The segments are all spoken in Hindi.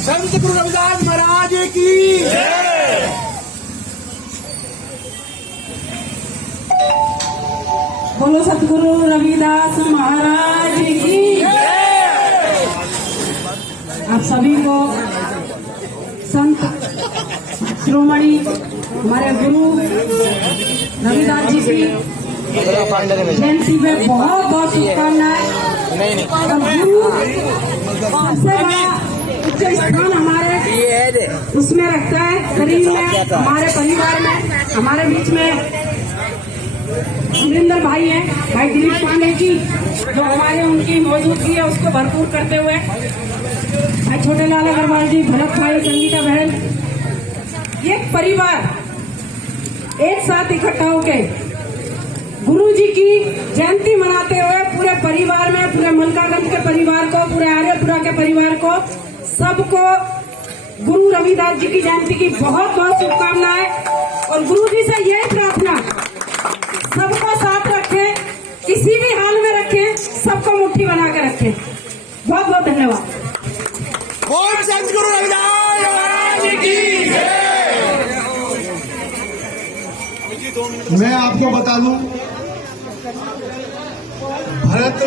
संत गुरु रविदास महाराज की जय। बोलो सतगुरु रविदास महाराज की जय। आप सभी को संत शिरोमणि हमारे गुरु रविदास जी की जयंती में बहुत बहुत शुभकामनाएं। गुरु सबसे बड़ा उच्च स्थान हमारे उसमें रखता है, शरीर में, हमारे परिवार में, हमारे बीच में सुरेंद्र भाई हैं, भाई दिलीप पांडे जी, जो हमारे उनकी मौजूदगी है उसको भरपूर करते हुए भाई छोटे लाल अग्रवाल जी, भरत भाई, संगीता बहन, ये परिवार एक साथ इकट्ठा होके गुरु जी की जयंती मनाते हुए पूरे परिवार में, पूरे मलकागंज के परिवार को, पूरे आर्यपुरा के परिवार को, सबको गुरु रविदास जी की जयंती की बहुत बहुत शुभकामनाएं। और गुरु जी से यही प्रार्थना, सबको साथ रखें, किसी भी हाल में रखें, सबको मुट्ठी बना के रखें। बहुत बहुत धन्यवाद। बोल संत गुरु रविदास महाराज की जय। मैं आपको बता दूं, भरत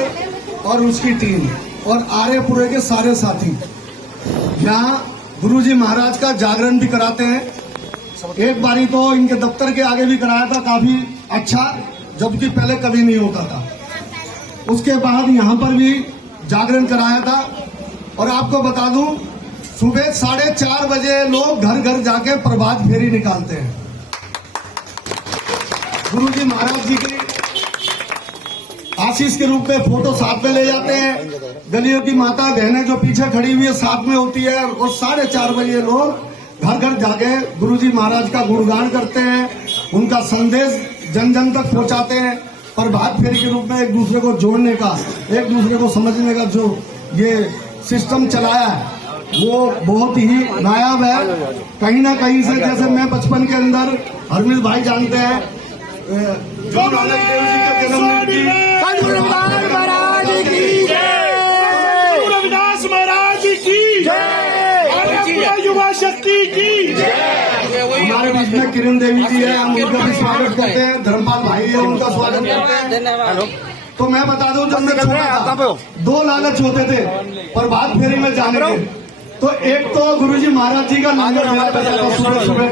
और उसकी टीम और आर्यपुरे के सारे साथी यहाँ गुरुजी महाराज का जागरण भी कराते हैं। एक बारी तो इनके दफ्तर के आगे भी कराया था, काफी अच्छा, जबकि पहले कभी नहीं होता था। उसके बाद यहाँ पर भी जागरण कराया था। और आपको बता दूं, सुबह 4:30 बजे लोग घर घर जाके प्रभात फेरी निकालते हैं। गुरुजी महाराज जी के आशीष के रूप में फोटो साथ में ले जाते हैं। गलियों की माता बहनें जो पीछे खड़ी हुई है साथ में होती है। और 4:30 बजे लोग घर घर जाके गुरुजी महाराज का गुणगान करते हैं, उनका संदेश जन जन तक पहुंचाते हैं। प्रभात फेरी के रूप में एक दूसरे को जोड़ने का, एक दूसरे को समझने का जो ये सिस्टम चलाया है, वो बहुत ही नायाब है। कहीं ना कहीं से, जैसे मैं बचपन के अंदर, हरमिल भाई जानते हैं, जो नानक देव जी का जन्मदिन की, गुरु रविदास महाराज की जय। गुरु रविदास महाराज की जय। युवा शक्ति की जय। हमारे बीच में किरण देवी जी है, हम उनका भी स्वागत करते हैं। धर्मपाल भाई है, उनका स्वागत करते हैं। तो मैं बता दूं, जब मैं छोटा था, 2 लालच होते थे प्रभात फेरी में जाने के। तो एक तो गुरुजी महाराज जी का लंगर मिलाता था सुबह सुबह,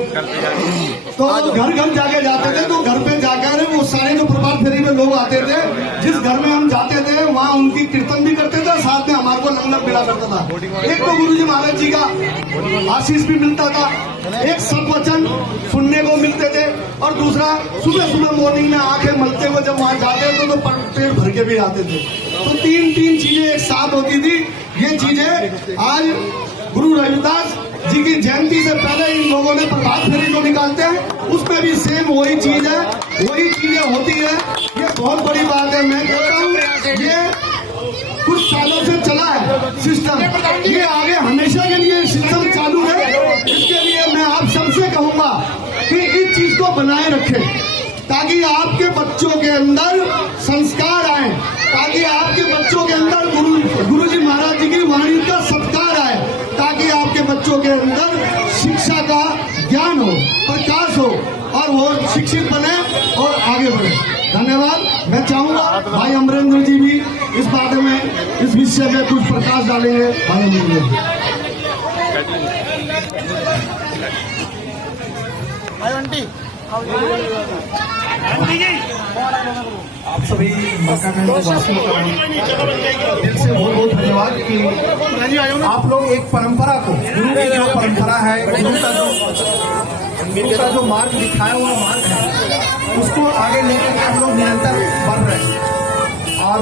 तो घर घर जाके जाते थे। तो घर पे जाकर वो सारे जो प्रभात फेरी में लोग आते थे, जिस घर में हम जाते थे वहाँ उनकी कीर्तन भी करते थे, साथ में हमारे को लंगर मिला करता था। एक तो गुरुजी महाराज जी का आशीष भी मिलता था, एक सत्वचन सुनने को मिलते थे, और दूसरा सुबह सुबह मॉर्निंग में आंखें मलते हुए जब वहाँ जाते थे तो पेट भर के भी आते थे। तो तीन चीजें एक साथ होती थी। ये चीजें आज गुरु रविदास जी की जयंती से पहले इन लोगों ने प्रभात फेरी जो निकालते हैं, उसमें भी सेम वही चीज है, वही चीजें होती है। ये बहुत बड़ी बात है। मैं कहता हूँ ये कुछ सालों से चला है सिस्टम, ये आगे हमेशा के लिए सिस्टम चालू है। इसके लिए मैं आप सबसे कहूंगा कि इस चीज को बनाए रखें, ताकि आपके बच्चों के अंदर संस्कार आए, ताकि आपके बच्चों के अंदर गुरुजी महाराज जी की वाणी का सत्कार आए, ताकि आपके बच्चों के अंदर शिक्षा का ज्ञान हो, प्रकाश हो, और वो शिक्षित बने और आगे बढ़े। धन्यवाद। मैं चाहूंगा भाई अमरेंद्र जी भी इस बारे में, इस विषय में कुछ प्रकाश डालेंगे। भाई अमरेंद्र जी। आप सभी मलकागंज वासियों का दिल से बहुत बहुत धन्यवाद कि आप लोग एक परंपरा को, गुरु की जो परंपरा है, गुरु का जो मार्ग दिखाया हुआ मार्ग है, उसको आगे लेकर हम लोग निरंतर बढ़ रहे हैं। और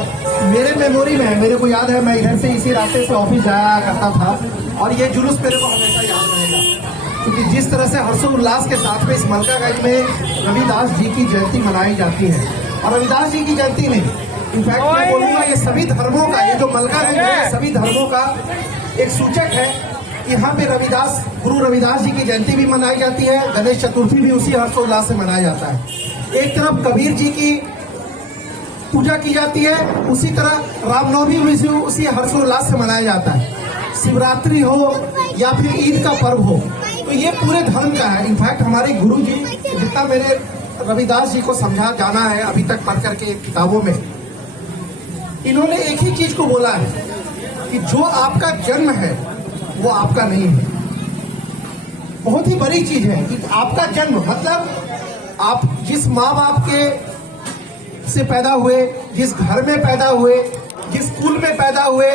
मेरे मेमोरी में, मेरे को याद है, मैं इधर से इसी रास्ते से ऑफिस जाया करता था, और ये जुलूस मेरे को हमेशा याद रहेगा, क्योंकि जिस तरह से हर्षोल्लास के साथ में इस मलकागंज में रविदास जी की जयंती मनाई जाती है। और रविदास जी की जयंती नहीं, इनफैक्ट मैं बोलूंगा ये सभी धर्मों का, ये जो मलकागंज है सभी धर्मों का एक सूचक है। यहाँ पे रविदास, गुरु रविदास जी की जयंती भी मनाई जाती है, गणेश चतुर्थी भी उसी हर्षोल्लास से मनाया जाता है। एक तरफ कबीर जी की पूजा की जाती है, उसी तरह रामनवमी भी उसी हर्षोल्लास से मनाया जाता है। शिवरात्रि हो या फिर ईद का पर्व हो, तो ये पूरे धर्म का है। इनफैक्ट हमारे गुरु जी, जितना मेरे रविदास जी को समझा जाना है अभी तक पढ़ करके किताबों में, इन्होंने एक ही चीज को बोला है कि जो आपका जन्म है वो आपका नहीं है। बहुत ही बड़ी चीज है कि आपका जन्म मतलब आप जिस माँ बाप के से पैदा हुए, जिस घर में पैदा हुए, जिस स्कूल में पैदा हुए,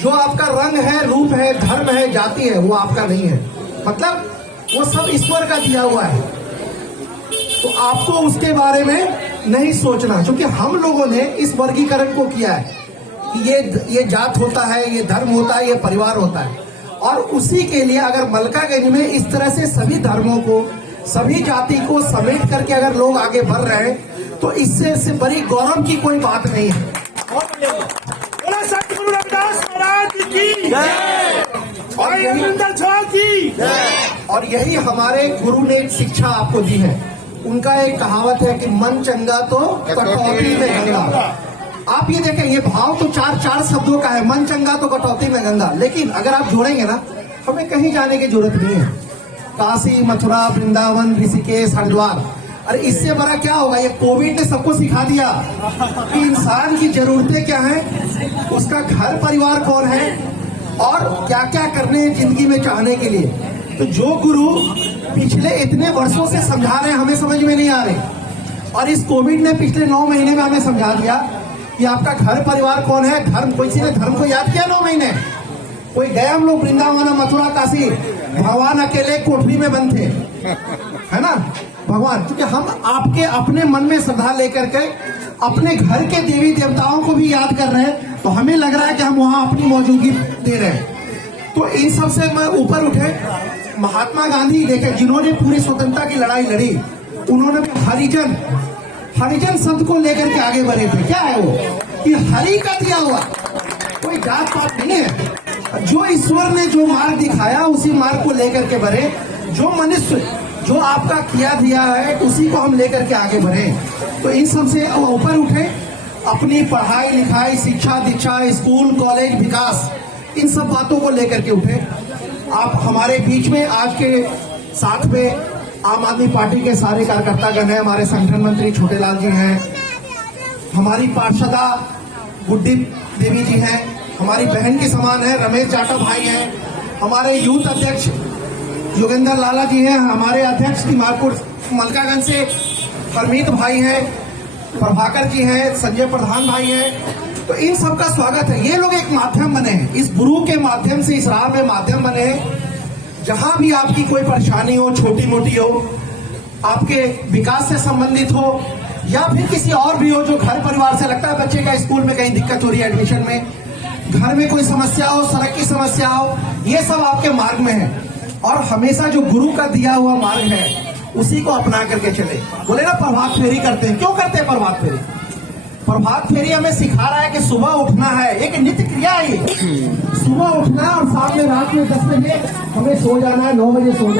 जो आपका रंग है, रूप है, धर्म है, जाति है, वो आपका नहीं है। मतलब वो सब ईश्वर का दिया हुआ है। तो आपको उसके बारे में नहीं सोचना, क्योंकि हम लोगों ने इस वर्गीकरण को किया है कि ये जात होता है, ये धर्म होता है, ये परिवार होता है। और उसी के लिए अगर मलकागंज में इस तरह से सभी धर्मों को, सभी जाति को समेट करके अगर लोग आगे बढ़ रहे हैं, तो इससे बड़ी गौरव की कोई बात नहीं है। बोला सतगुरु रविदास महाराज की जय, भाई अमरिंदर छोड़ की जय। और यही हमारे गुरु ने एक शिक्षा आपको दी है। उनका एक कहावत है कि मन चंगा तो कटौती में गंगा। आप ये देखें, ये भाव तो चार शब्दों का है, मन चंगा तो कटौती में गंगा। लेकिन अगर आप जोड़ेंगे ना, हमें कहीं जाने की जरूरत नहीं है। काशी, मथुरा, वृंदावन, ऋषिकेश, हरिद्वार, अरे इससे बड़ा क्या होगा। ये कोविड ने सबको सिखा दिया कि इंसान की जरूरतें क्या हैं, उसका घर परिवार कौन है और क्या क्या करने हैं जिंदगी में चाहने के लिए। तो जो गुरु पिछले इतने वर्षों से समझा रहे हैं, हमें समझ में नहीं आ रहे। और इस कोविड ने पिछले 9 महीने में हमें समझा दिया कि आपका घर परिवार कौन है, धर्म। किसी ने धर्म को याद किया 9 महीने? कोई गए हम लोग वृंदावन, मथुरा, काशी, भगवान अकेले कोठरी में बंद थे, है ना भगवान। क्योंकि हम आपके अपने मन में श्रद्धा लेकर के अपने घर के देवी देवताओं को भी याद कर रहे हैं, तो हमें लग रहा है कि हम वहां अपनी मौजूदगी दे रहे हैं। तो इन सब से मैं ऊपर उठे, महात्मा गांधी देखे, जिन्होंने पूरी स्वतंत्रता की लड़ाई लड़ी, उन्होंने भी हरिजन शब्द को लेकर के आगे बढ़े थे। क्या है वो कि हरि का दिया हुआ, कोई जात पात नहीं है। जो ईश्वर ने जो मार्ग दिखाया उसी मार्ग को लेकर के बढ़े। जो मनुष्य जो आपका किया दिया है उसी को हम लेकर के आगे बढ़े। तो इन सब से ऊपर उठे, अपनी पढ़ाई लिखाई, शिक्षा दीक्षा, स्कूल कॉलेज विकास, इन सब बातों को लेकर के उठे। आप हमारे बीच में आज के साथ में आम आदमी पार्टी के सारे कार्यकर्तागण हैं, हमारे संगठन मंत्री छोटेलाल जी हैं, हमारी पार्षदा गुड्डी देवी जी हैं, हमारी बहन के समान है रमेश जाटव भाई हैं, हमारे यूथ अध्यक्ष योगेंद्र लाला जी हैं, हमारे अध्यक्ष तिमारपुर मलकागंज से परमीत भाई हैं, प्रभाकर जी हैं, संजय प्रधान भाई हैं। तो इन सबका स्वागत है। ये लोग एक माध्यम बने हैं, इस गुरु के माध्यम से, इस राह में माध्यम बने हैं। जहां भी आपकी कोई परेशानी हो, छोटी मोटी हो, आपके विकास से संबंधित हो या फिर किसी और भी हो, जो घर परिवार से लगता है बच्चे का स्कूल में कहीं दिक्कत हो रही है, एडमिशन में, घर में कोई समस्या हो, सड़क की समस्या हो, ये सब आपके मार्ग में है। और हमेशा जो गुरु का दिया हुआ मार्ग है उसी को अपना करके चले। बोले ना प्रभात फेरी करते हैं, क्यों करते हैं प्रभात फेरी? प्रभात फेरी हमें सिखा रहा है कि सुबह उठना है, एक नित्य क्रिया है। सुबह उठना और साथ में रात में 10 बजे हमें सो जाना है, 9 बजे सो जाना है।